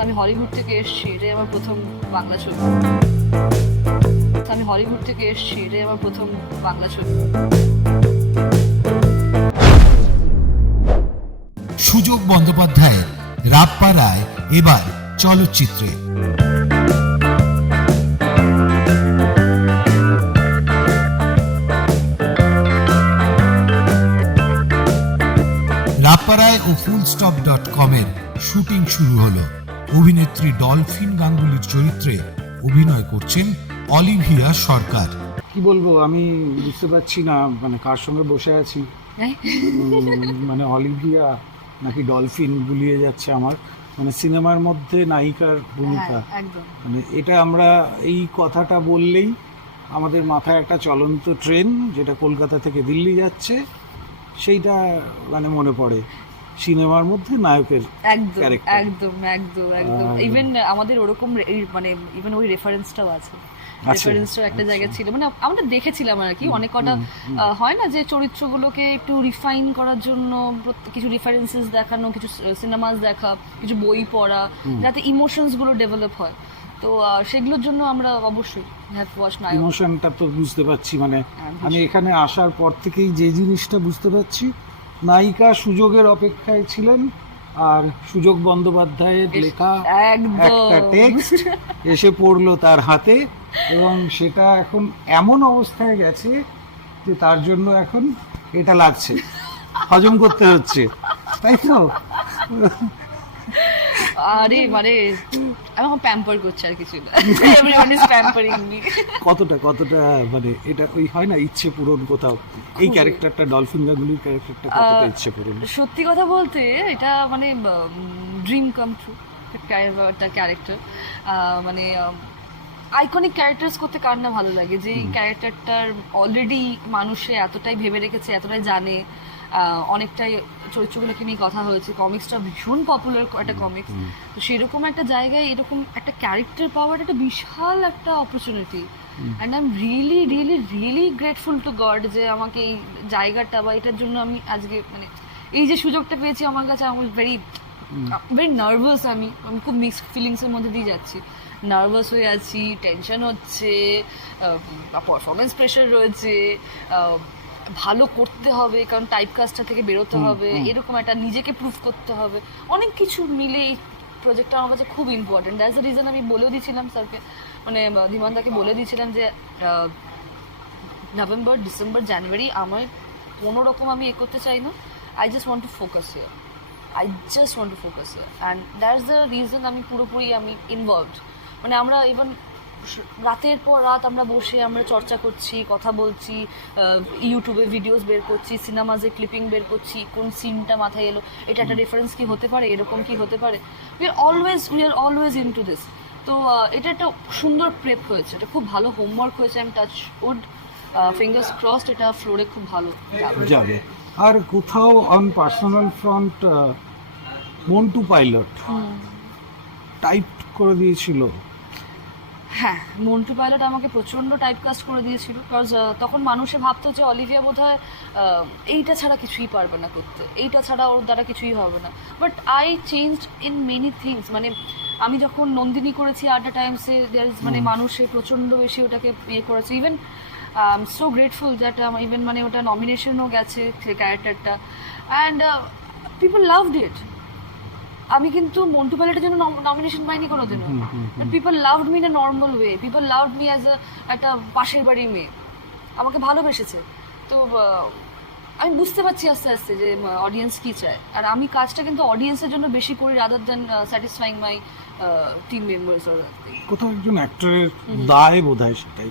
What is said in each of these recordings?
আমি হলিউড থেকে এসেছি, এটাই আমার প্রথম বাংলা ছবি। আমি হলিউড থেকে এসেছি, এটাই আমার প্রথম বাংলা ছবি। সুযোগ বন্দ্যোপাধ্যায়ের রাবপাড়ায় এবার চলচ্চিত্রে। রাবপাড়ায় ও ফুলস্টপ ডট কমের শুটিং শুরু হলো। অভিনেত্রী ডলফিন গাঙ্গুলির চরিত্রে অভিনয় করছেন অলিভিয়া সরকার। কি বলব আমি বুঝতে পারছি না মানে কার সঙ্গে বসে আছি? মানে অলিভিয়া নাকি ডলফিন গুলিয়ে যাচ্ছে আমার। মানে সিনেমার মধ্যে নায়িকার ভূমিকা। হ্যাঁ, মানে এটা আমরা এই কথাটা বললেই আমাদের মাথায় একটা চলন্ত ট্রেন যেটা কলকাতা থেকে দিল্লি যাচ্ছে সেইটা মানে মনে পড়ে। সিনেমার মধ্যে নায়কের একদম একদম একদম একদম। ইভেন আমাদের ওরকম মানে ইভেন ওই রেফারেন্সটাও আছে? রেফারেন্সটাও একটা জায়গা ছিল। মানে আমরা দেখেছিলাম আর কি। অনেক কটা হয় না যে চরিত্রগুলোকে একটু রিফাইন করার জন্য কিছু রেফারেন্সেস দেখানো কিছু সিনেমাস দেখা কিছু বই পড়া যাতে ইমোশনসগুলো ডেভেলপ হয়। তো সেগুলোর জন্য আমরা অবশ্যই হ্যাভ ওয়াচ নায়ক। ইমোশনটা তো বুঝতে পারছি মানে হ্যাঁ, আমি এখানে আসার পর থেকেই যে জিনিসটা বুঝতে পারছি নায়িকা সুযোগের অপেক্ষায় ছিলেন আর সুযোগ বন্দ্যোপাধ্যায়ের লেখা একটা টেক্সট এসে পড়ল তার হাতে এবং সেটা এখন এমন অবস্থায় গেছে যে তার জন্য এখন এটা লাগছে হজম করতে হচ্ছে তাই তো? আরে মানে আমি এখন প্যাম্পার করছি আর কিছু না। এভরিওয়ান ইজ প্যাম্পারিং মি কতটা কতটা মানে এটা ওই হয় না ইচ্ছে পূরণ কোথাও? এই ক্যারেক্টারটা ডলফিন গাঙ্গুলির ক্যারেক্টারটা কতটা ইচ্ছে পূরণ? সত্যি কথা বলতে এটা মানে ড্রিম কাম ট্রু একটা ক্যারেক্টার মানে আইকনিক ক্যারেক্টার্স করতে কার না ভালো লাগে? যে ক্যারেক্টারটার অলরেডি মানুষে এতটাই ভেবে রেখেছে এতটাই জানে অনেকটাই চরিত্রগুলোকে নিয়ে কথা হয়েছে। কমিক্সটা ভীষণ পপুলার একটা কমিক্স তো সেরকম একটা জায়গায় এরকম একটা ক্যারেক্টার পাওয়ার একটা বিশাল একটা opportunity and I am really really really grateful to God যে আমাকে এই জায়গাটা বা এটার জন্য আমি আজকে মানে এই যে সুযোগটা পেয়েছি আমার কাছে আমার ভেরি ভেরি নার্ভাস আমি আমি খুব মিক্সড ফিলিংসের মধ্যে দিয়ে যাচ্ছি। নার্ভাস হয়ে আছি টেনশন হচ্ছে পারফরমেন্স প্রেশার রয়েছে ভালো করতে হবে কারণ টাইপ কাজটা থেকে বেরোতে হবে এরকম একটা নিজেকে প্রুফ করতে হবে অনেক কিছু মিলে এই প্রজেক্টটা আমার কাছে খুব ইম্পর্টেন্ট দ্যাটস দ্য রিজন আমি বলেও দিয়েছিলাম স্যারকে মানে ধীমানদাকে বলে দিয়েছিলাম যে নভেম্বর ডিসেম্বর জানুয়ারি আমার কোনো রকম আমি এ করতে চাই না। I just want to focus here I just want to focus here and that's the reason আমি পুরোপুরি আমি ইনভলভড মানে আমরা ইভেন রাতের পর রাত আমরা বসে আমরা চর্চা করছি কথা বলছি ইউটিউবে ভিডিওস বের করছি সিনেমাজে ক্লিপিং বের করছি কোন সিনটা মাথায় এলো এটা একটা রেফারেন্স কি হতে পারে এরকম কি হতে পারে? We are always we are always in to this তো এটা একটা সুন্দর প্রেপ হয়েছে এটা খুব ভালো হোমওয়ার্ক হয়েছে আমি টাচ উড ফিঙ্গার্স ক্রসড এটা ফ্লোরে খুব ভালো যাবে। যাবে। আর কোথাও on personal front Montu pilot type করে দিয়েছিল। হ্যাঁ মন্টু পাইলট আমাকে প্রচণ্ড টাইপকাস্ট করে দিয়েছিল বিকজ তখন মানুষে ভাবতো যে অলিভিয়া বোধ হয় এইটা ছাড়া কিছুই পারবে না করতে এইটা ছাড়া ওর দ্বারা কিছুই হবে না। But I change in many things মানে আমি যখন নন্দিনী করেছি আড্ডা টাইমসে দেয়ার ইজ মানে মানুষে প্রচণ্ড বেশি ওটাকে ইয়ে করেছে। Even I am so grateful that even মানে ওটা নমিনেশনও গেছে সেই ক্যারেক্টারটা অ্যান্ড পিপল লাভড ইট আমি কিন্তু মন্টু পাইলটের জন্য নমিনেশন পাইনি কোনোদিনও। People loved me in a normal way people loved me as একটা পাশের বাড়ির মেয়ে। আমাকে ভালোবেসেছে। তো আমি বুঝতে পারছি আস্তে আস্তে যে অডিয়েন্স কী চায়। আর আমি কাজটা কিন্তু অডিয়েন্সের জন্য বেশি করি rather than satisfying my team members কোথাও একজন অ্যাক্টরের দায় বোধ হয় সেটাই।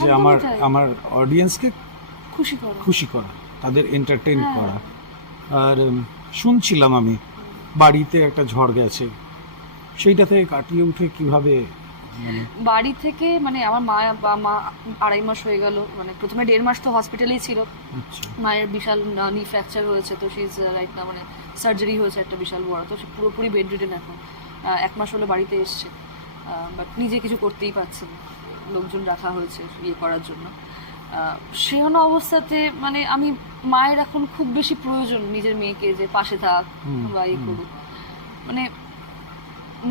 যে আমার আমার অডিয়েন্সকে খুশি করো। খুশি করা তাদের এন্টারটেন হ্যাঁ। করা। আর শুনছিলাম আমি বাড়িতে একটা ঝড় গেছে সেইটা থেকে কাটিয়ে উঠে কীভাবে মানে? বাড়ি থেকে মানে আমার মা বা মা আড়াই মাস হয়ে গেল মানে প্রথমে দেড় মাস তো হসপিটালেই ছিল। আচ্ছা। মায়ের বিশাল নি ফ্র্যাকচার হয়েছে তো সেই রাইট না মানে সার্জারি হয়েছে একটা বিশাল বড় তো সে পুরোপুরি বেড রিটেন এখন। এক মাস হলো বাড়িতে এসছে। বাট নিজে কিছু করতেই পারছে না। লোকজন রাখা হয়েছে ইয়ে করার জন্য। সেহন অবস্থাতে মানে আমি মায়ের এখন খুব বেশি প্রয়োজন নিজের মেয়েকে যে পাশে থাক বা ইয়ে করুক। মানে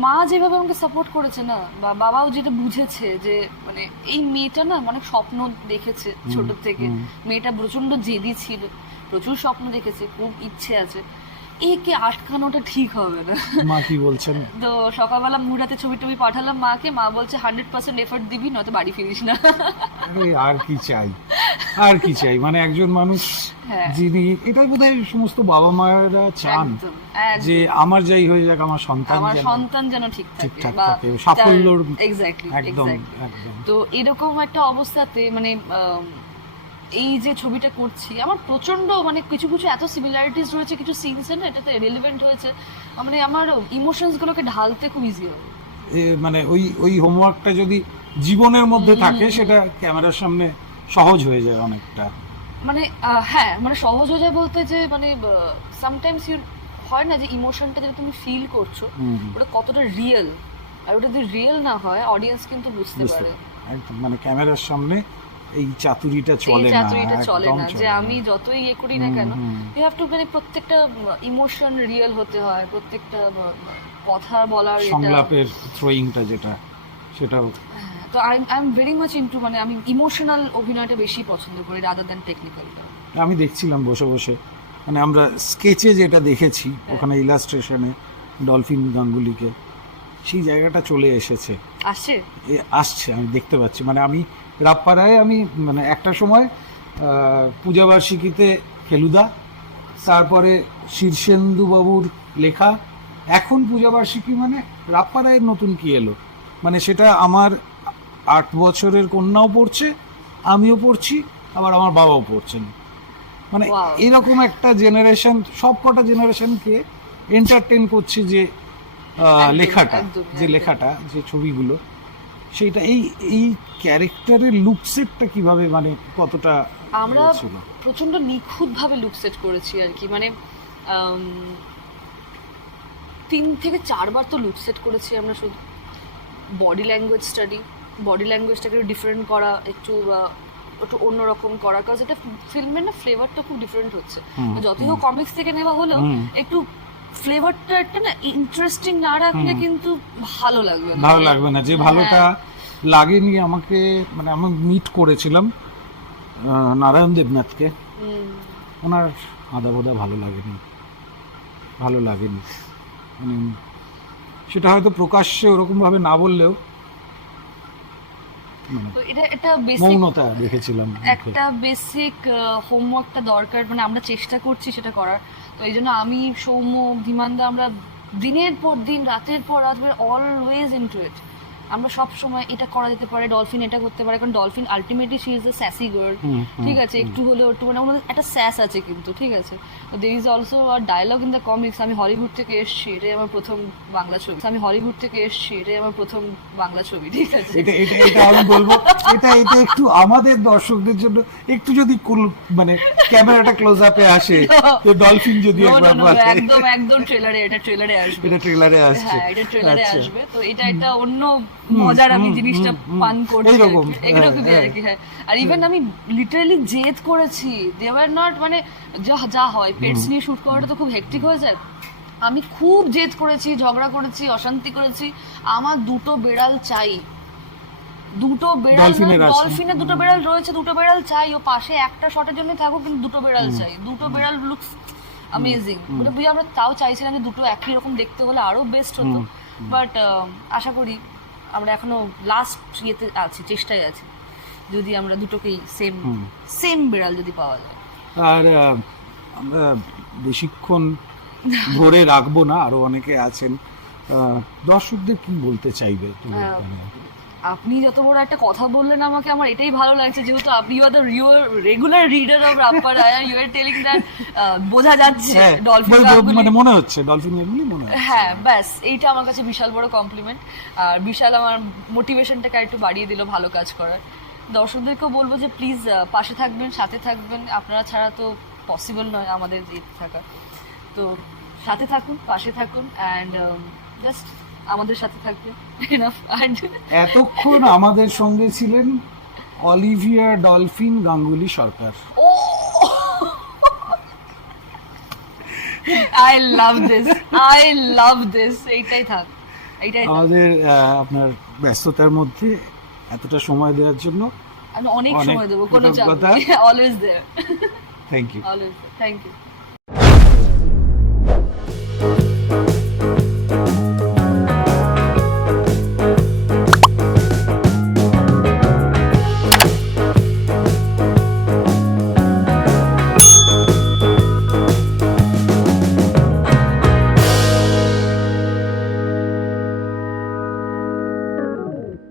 মা যেভাবে আমাকে সাপোর্ট করেছে না বা বাবাও যেটা বুঝেছে যে মানে এই মেয়েটা না অনেক স্বপ্ন দেখেছে ছোট থেকে। মেয়েটা প্রচণ্ড জেদি ছিল প্রচুর স্বপ্ন দেখেছে খুব ইচ্ছে আছে। একে আটকানোটা ঠিক হবে না। মা কি বলছেন? তো সকালবেলা মুড়াতে ছবি টবি পাঠালাম মাকে মা বলছে হান্ড্রেড পার্সেন্ট এফর্ট দিবি নয়তো বাড়ি ফিরিস না। আরে আর কি চাই? আর কি চাই? মানে একজন মানুষ হ্যাঁ। যিনি এটাই বোধহয় সমস্ত বাবা মায়েরা চান। যে আমার যাই হয়ে যাক আমার সন্তান আমার সন্তান যেন ঠিক থাকে ঠিকঠাক থাকে, সাফল্যর একদম একদম। তো এরকম একটা অবস্থাতে মানে এই যে ছবিটা করছি আমার প্রচণ্ড মানে কিছু কিছু এত সিমিলারিটিস রয়েছে কিছু সিনস না এটাতে রেলিভেন্ট হয়েছে। মানে আমার ইমোশনস গুলোকে ঢালতে খুব ইজি হবে মানে ওই ওই হোমওয়ার্কটা যদি জীবনের মধ্যে থাকে সেটা ক্যামেরার সামনে সহজ হয়ে যায় অনেকটা। মানে হ্যাঁ মানে সহজ হয়ে যায় বলতে যে মানে সামটাইমস ইউর হয় না যে ইমোশনটা যেটা তুমি ফিল করছ ওটা কতটা রিয়েল আর ওটা যদি রিয়েল না হয় অডিয়েন্স কিন্তু বুঝতে পারে। মানে ক্যামেরার সামনে এই চাতুরিটা চলে না চাতুরিটা চলে না যে আমি যতই ইয়ে করি না কেন ইউ হ্যাভ টু মানে প্রত্যেকটা ইমোশন রিয়েল হতে হয় প্রত্যেকটা কথা বলার সংলাপের থ্রোয়িংটা যেটা সেটাও। হ্যাঁ, তো I I am very much into মানে আমি ইমোশনাল অভিনয়টা বেশি পছন্দ করি রাদার দ্যান টেকনিক্যালটা আমি দেখছিলাম বসে বসে মানে আমরা স্কেচে যেটা দেখেছি ওখানে ইলাস্ট্রেশনে ডলফিন গাঙ্গুলিকে সেই জায়গাটা চলে এসেছে। আসছে? আসছে আমি দেখতে পাচ্ছি। মানে আমি রাপ্পারায় আমি মানে একটা সময় পূজাবার্ষিকীতে ফেলুদা তারপরে শীর্ষেন্দু বাবুর লেখা এখন পূজাবার্ষিকী মানে রাপ্পারায়ের নতুন কি এলো? মানে সেটা আমার আট বছরের কন্যাও পড়ছে আমিও পড়ছি আবার আমার বাবাও পড়ছেন। মানে এরকম একটা জেনারেশন সব কটা জেনারেশনকে এন্টারটেন করছে যে লেখাটা যে লেখাটা যে ছবিগুলো। সেইটা এই এই ক্যারেক্টারের লুকসেটটা কীভাবে মানে কতটা আমরা ছিল? প্রচণ্ড নিখুঁত ভাবে লুক সেট করেছি আর কি। মানে তিন থেকে চারবার তো লুক সেট করেছি আমরা শুধু। বডি ল্যাঙ্গুয়েজ স্টাডি বডি ল্যাঙ্গুয়েজটাকে ডিফারেন্ট করা একটু একটু অন্যরকম করা। কাজ এটা ফিল্মের না ফ্লেভারটা খুব ডিফারেন্ট হচ্ছে। হোক কমিক্স থেকে নেওয়া হলেও একটু ফ্লেভারটা একটা না ইন্টারেস্টিং না রাখলে কিন্তু ভালো লাগবে না। ভালো লাগবে না। যে ভালোটা হ্যাঁ। লাগেনি আমাকে মানে আমি মিট করেছিলাম নারায়ণ দেবনাথকে। ওনার আদা বোদা ভালো লাগেনি। ভালো লাগেনি। মানে সেটা হয়তো প্রকাশ্যে ওরকমভাবে না বললেও তো এটা একটা বেসিক দেখেছিলাম একটা বেসিক হোমওয়ার্কটা দরকার মানে আমরা চেষ্টা করছি সেটা করার। তো এই জন্য আমি সৌম্য ধীমানদা আমরা দিনের পর দিন রাতের পর রাত অলওয়েজ ইনটু ইট আমরা সব সময় এটা করা যেতে পারে ডলফিন এটা করতে পারে কারণ Dolphin ultimately she is the sassy girl ঠিক আছে? একটু হলেও একটু মানে ওনাদের একটা স্যাস আছে কিন্তু ঠিক আছে? There is also R dialogue in the comics আমি হলিউড থেকে এসেছি এটাই আমার প্রথম বাংলা ছবি। আমি হলিউড থেকে এসেছি এটাই আমার প্রথম বাংলা ছবি ঠিক আছে? এটা এটা এটা আমি বলব এটা এটা একটু আমাদের দর্শকদের জন্য একটু যদি মানে ক্যামেরাটা ক্লোজ আপে আসে তো ডলফিন যদি একবার একদম একদম ট্রেলারে এটা ট্রেলারে আসবে। এটা ট্রেলারে আসছে। হ্যাঁ এটা ট্রেলারে আচ্ছা। আসবে। তো এটা একটা অন্য মজার আমি জিনিসটা। পান করছি আর কি। হ্যাঁ, আর কি হ্যাঁ। ইভেন আমি লিটারালি জেদ করেছি দে ওয়ার নট মানে যা যা হয় পেটস নিয়ে শুট করাটা তো খুব হেক্টিক হয়ে যায়। আমি খুব জেদ করেছি ঝগড়া করেছি অশান্তি করেছি। আমার দুটো বেড়াল চাই। দুটো বেড়াল। ডলফিনের দুটো বেড়াল রয়েছে দুটো বেড়াল চাই। ও পাশে একটা শটের জন্য থাকুক কিন্তু দুটো বেড়াল চাই। দুটো বেড়াল লুকস অ্যামেজিং আমরা তাও চাইছিলাম যে দুটো একই রকম দেখতে হলে আরও বেস্ট হতো। বাট আশা করি আমরা এখনও লাস্ট ইয়েতে আছি চেষ্টায় আছি। যদি আমরা দুটোকেই সেম সেম বিড়াল যদি পাওয়া যায়। আর আমরা বেশিক্ষণ ধরে রাখব না আরও অনেকে আছেন। দর্শকদের কি বলতে চাইবে? তুমি আপনি যত বড় একটা কথা বললেন আমাকে আমার এটাই ভালো লাগছে যেহেতু আপনি you are the regular reader of রাপ্পার আয়া ইউ আর টেলিং দ্যাট বোঝা যাচ্ছে হ্যাঁ, ডলফিন মানে মনে হচ্ছে ডলফিন এগুলি মনে হচ্ছে। হ্যাঁ ব্যাস এইটা আমার কাছে বিশাল বড় কমপ্লিমেন্ট আর বিশাল আমার মোটিভেশনটাকে একটু বাড়িয়ে দিল ভালো কাজ করার। দর্শকদেরকেও বলব যে প্লিজ পাশে থাকবেন সাথে থাকবেন। আপনারা ছাড়া তো পসিবল নয় আমাদের থাকা তো সাথে থাকুন পাশে থাকুন অ্যান্ড জাস্ট আমাদের সাথে থাকবে। এতক্ষণ আমাদের সঙ্গে ছিলেন Olivia Dolphin Ganguly Sarkar. Oh! I love this I love this এইটাই থাক এইটাই আমাদের আপনার ব্যস্ততার মধ্যে এতটা সময় দেওয়ার জন্য আমি অনেক সময় দেবো কোনো চাপ always there thank you always thank you